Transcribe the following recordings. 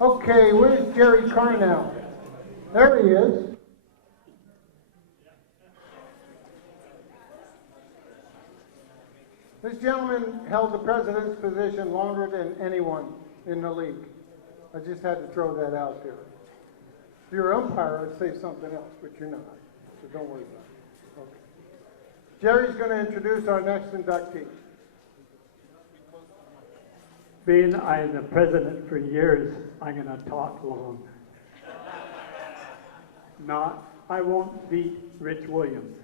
Okay, where's Jerry Carnell? There he is. This gentleman held the president's position longer than anyone in the league. I just had to throw that out there. If you're an umpire, I'd say something else, but you're not, so don't worry about it. Okay. Jerry's going to introduce our next inductee. Being I'm the president for years, I'm going to talk long. I won't beat Rich Williams.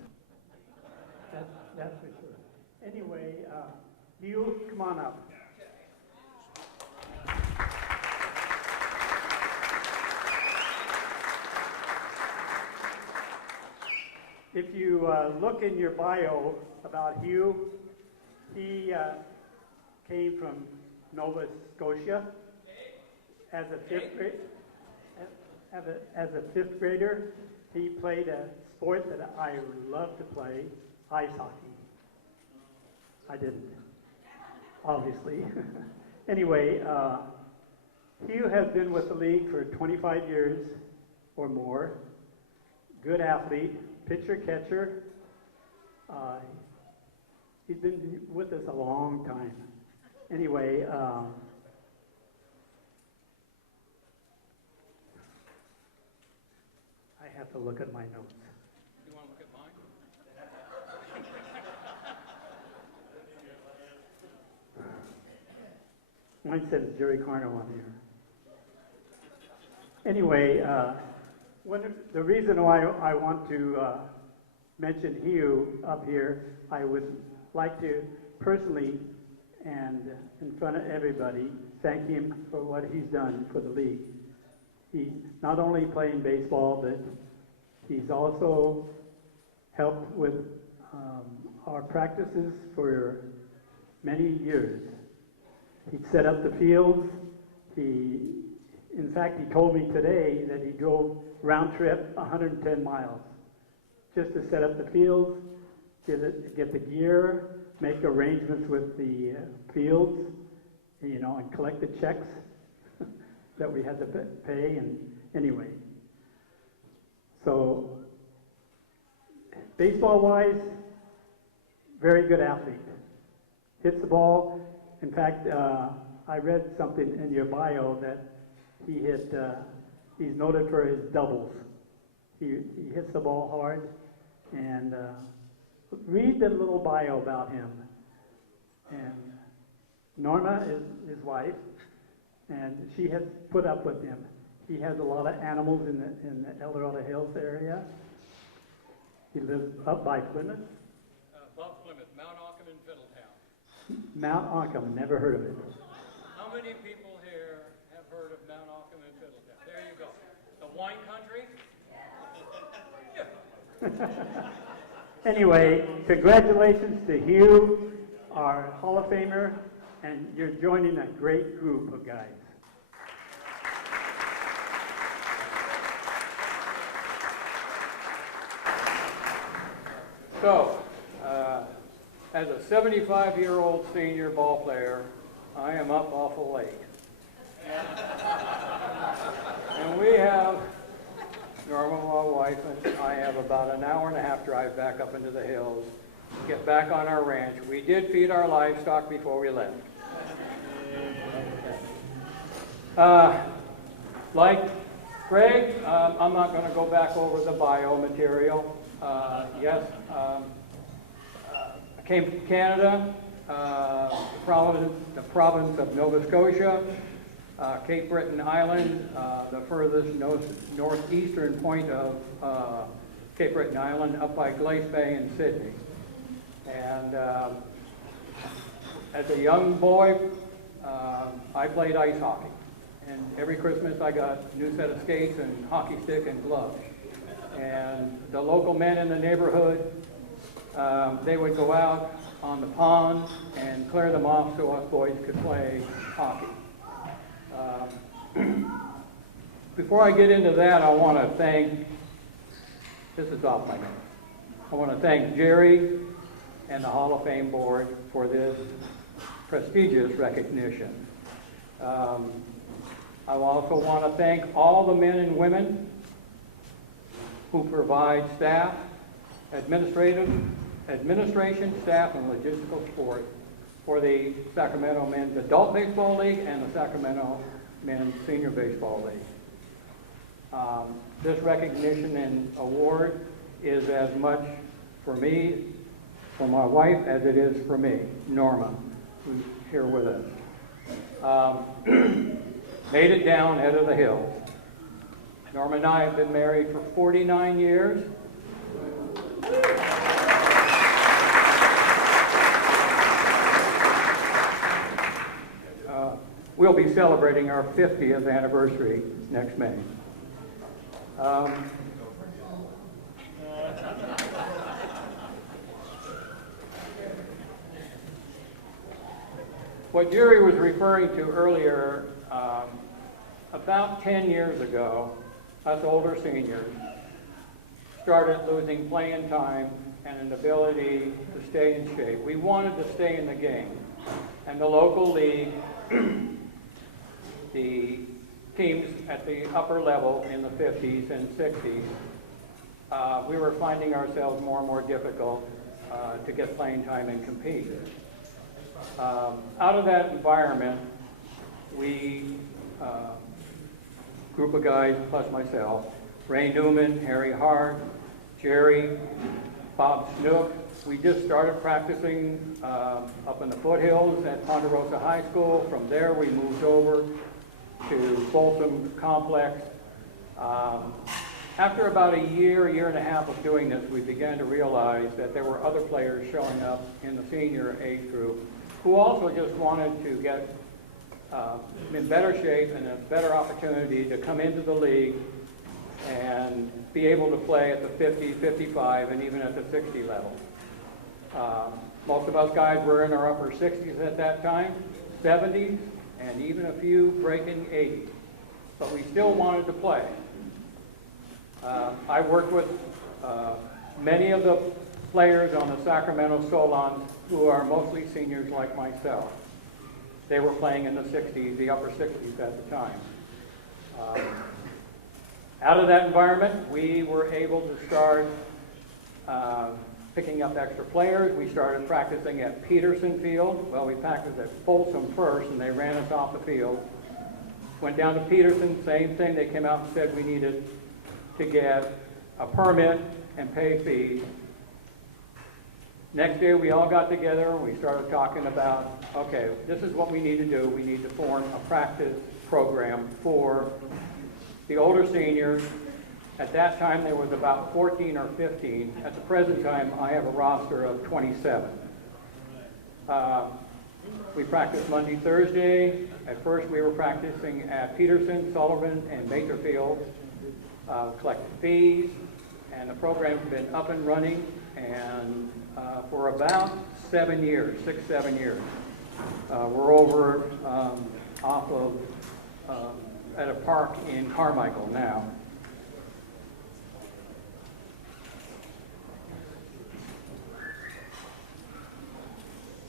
That's for sure. Anyway, Hugh, come on up. If you look in your bio about Hugh, he came from Nova Scotia as a fifth grader. He played a sport that I love to play, ice hockey. I didn't, obviously. Anyway, Hugh has been with the league for 25 years or more. Good athlete, pitcher, catcher. He's been with us a long time. Anyway, I have to look at my notes. You want to look at mine? Mine says Jerry Carno on here. Anyway, the reason why I want to mention Hugh up here, I would like to personally and in front of everybody thank him for what he's done for the league. He's not only playing baseball, but he's also helped with our practices for many years. He'd set up the fields. In fact, he told me today that he drove round trip 110 miles just to set up the fields, get the gear, make arrangements with the fields, and collect the checks that we had to pay. And anyway, so baseball-wise, very good athlete. Hits the ball. In fact, I read something in your bio that he's noted for his doubles. He hits the ball hard, and read the little bio about him. And Norma is his wife, and she has put up with him. He has a lot of animals in the El Dorado Hills area. He lives up by Plymouth. Above Plymouth, Mount Auckham and Fiddletown. Mount Auckham, never heard of it. How many people here have heard of Mount Auckham and Fiddletown? There you go. The wine country? Anyway, congratulations to Hugh, our Hall of Famer, and you're joining a great group of guys. So, as a 75-year-old senior ball player, I am up awful late. And we have, Norma, my wife, and I have about an hour and a half drive back up into the hills, get back on our ranch. We did feed our livestock before we left. Like Craig, I'm not going to go back over the bio material. Yes, I came from Canada, the province of Nova Scotia, Cape Breton Island, the furthest northeastern point of Cape Breton Island, up by Glace Bay in Sydney. And as a young boy, I played ice hockey. And every Christmas I got a new set of skates and hockey stick and gloves. And the local men in the neighborhood, they would go out on the pond and clear them off so us boys could play hockey. Before I get into that, I want to thank, this is off my notes, I want to thank Jerry and the Hall of Fame Board for this prestigious recognition. I also want to thank all the men and women who provide staff, administration, staff, and logistical support for the Sacramento Men's Adult Baseball League and the Sacramento Men's Senior Baseball League. This recognition and award is as much for me, for my wife, as it is for me, Norma, who's here with us. Made it down out of the hills. Norma and I have been married for 49 years. We'll be celebrating our 50th anniversary next May. What Jerry was referring to earlier, about 10 years ago, us older seniors started losing playing time and an ability to stay in shape. We wanted to stay in the game. And the local league, the teams at the upper level in the 50s and 60s, we were finding ourselves more and more difficult to get playing time and compete. Out of that environment, we, group of guys plus myself, Ray Newman, Harry Hart, Jerry, Bob Snook, we just started practicing up in the foothills at Ponderosa High School. From there we moved over to Folsom Complex. After about a year and a half of doing this, we began to realize that there were other players showing up in the senior age group who also just wanted to get in better shape and a better opportunity to come into the league and be able to play at the 50, 55, and even at the 60 level. Most of us guys were in our upper 60s at that time, 70s, and even a few breaking 80s. But we still wanted to play. I worked with many of the players on the Sacramento Solons who are mostly seniors like myself. They were playing in the 60s, the upper 60s at the time. Out of that environment, we were able to start picking up extra players. We started practicing at Peterson Field. Well, we practiced at Folsom first, and they ran us off the field. Went down to Peterson, same thing. They came out and said we needed to get a permit and pay fees. Next day, we all got together and we started talking about, okay, this is what we need to do. We need to form a practice program for the older seniors. At that time, there was about 14 or 15. At the present time, I have a roster of 27. We practiced Monday, Thursday. At first, we were practicing at Peterson, Sullivan, and Bakerfield, collected fees, and the program's been up and running, and for about 7 years, 6-7 years. We're over off of at a park in Carmichael now.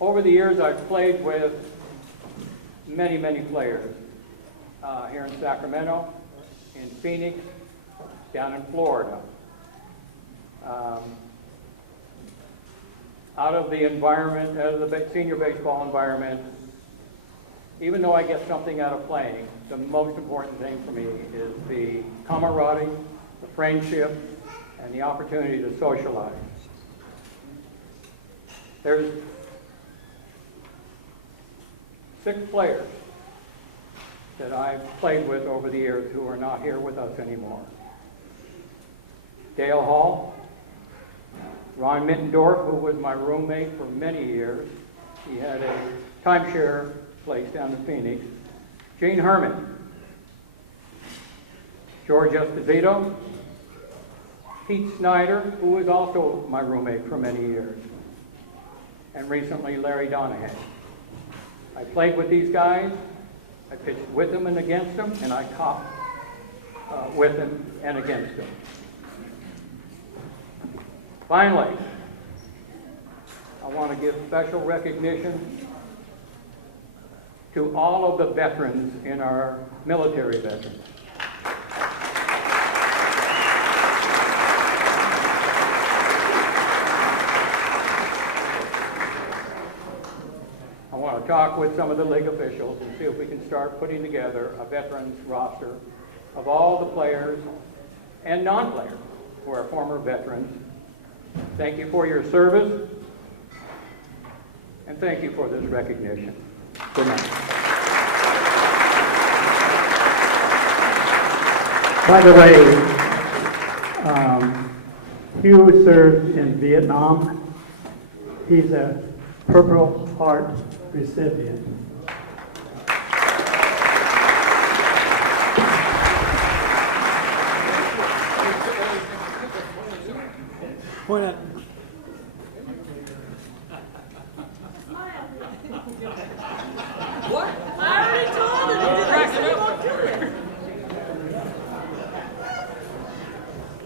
Over the years, I've played with many, many players here in Sacramento, in Phoenix, down in Florida. Out of the environment, out of the senior baseball environment, even though I get something out of playing, the most important thing for me is the camaraderie, the friendship, and the opportunity to socialize. There's 6 players that I've played with over the years who are not here with us anymore. Dale Hall, Ron Mittendorf, who was my roommate for many years. He had a timeshare place down in Phoenix. Gene Herman, George Esposito, Pete Snyder, who was also my roommate for many years, and recently Larry Donahue. I played with these guys, I pitched with them and against them, and I caught with them and against them. Finally, I want to give special recognition to all of the veterans in our military veterans. I want to talk with some of the league officials and see if we can start putting together a veterans roster of all the players and non-players who are former veterans. Thank you for your service, and thank you for this recognition. Good night. By the way, Hugh served in Vietnam. He's a Purple Heart recipient.